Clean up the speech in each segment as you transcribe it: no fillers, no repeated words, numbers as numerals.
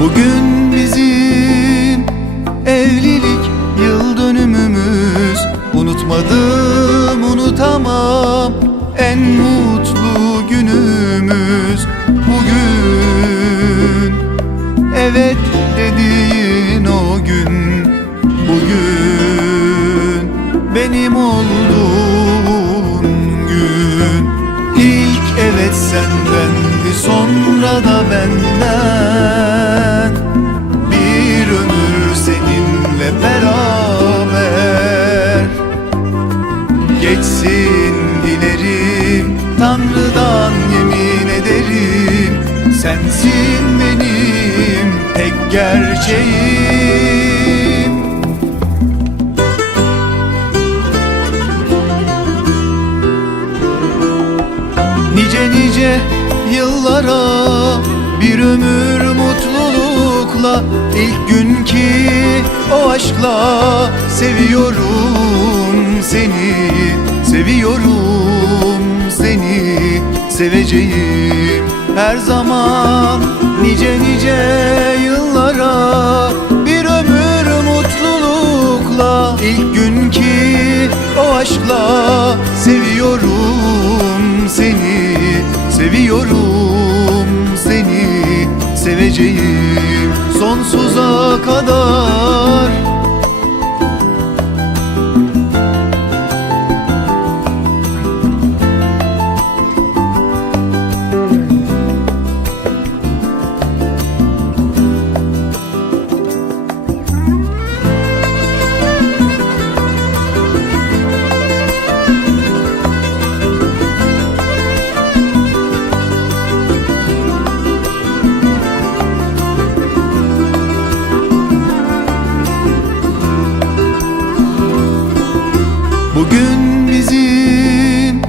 Bugün bizim evlilik yıl dönümümüz. Unutmadım, unutamam, en mutlu günümüz bugün. Evet dediğin o gün, bugün benim olduğun gün. İlk evet sendendi, sonra da benden. Bir ömür seninle beraber geçsin dilerim, Tanrı'dan yemin ederim. Sensin benim tek gerçeğim. Nice nice yıllara, bir ömür mutlulukla, ilk günkü o aşkla. Seviyorum seni, seviyorum seni, seveceğim her zaman. Nice nice yıllara, bir ömür mutlulukla, ilk günkü o aşkla. Seviyorum seni, seviyorum seni, seveceğim sonsuza kadar. Bugün bizim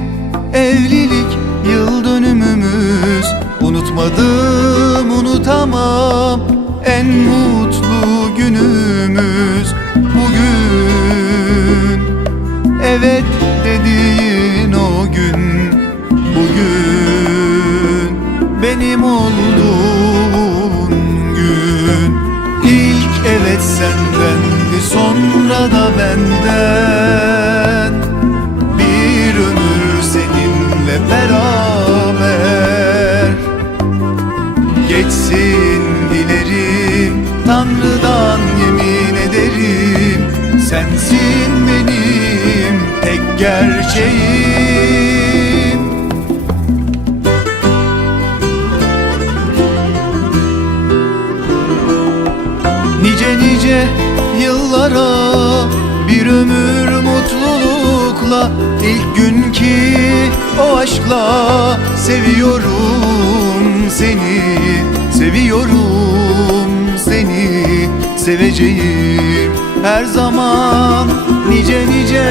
evlilik yıl dönümümüz. Unutmadım, unutamam, en mutlu günümüz bugün. Evet dediğin o gün, bugün benim olduğun gün. İlk evet sendendi, sonra da benden. Bir ömür seninle beraber geçsin dilerim, Tanrı'dan yemin ederim. Sensin benim tek gerçeğim. Nice nice yıllara, bir ömür mutlulukla, ilk günkü o aşkla. Seviyorum seni, seviyorum seni, seveceğim her zaman. Nice nice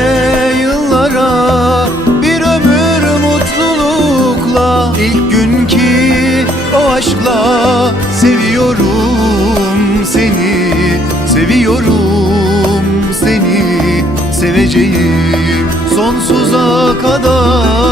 yıllara, bir ömür mutlulukla, ilk günkü o aşkla. Seviyorum seni, seviyorum seni, seveceğim sonsuza kadar.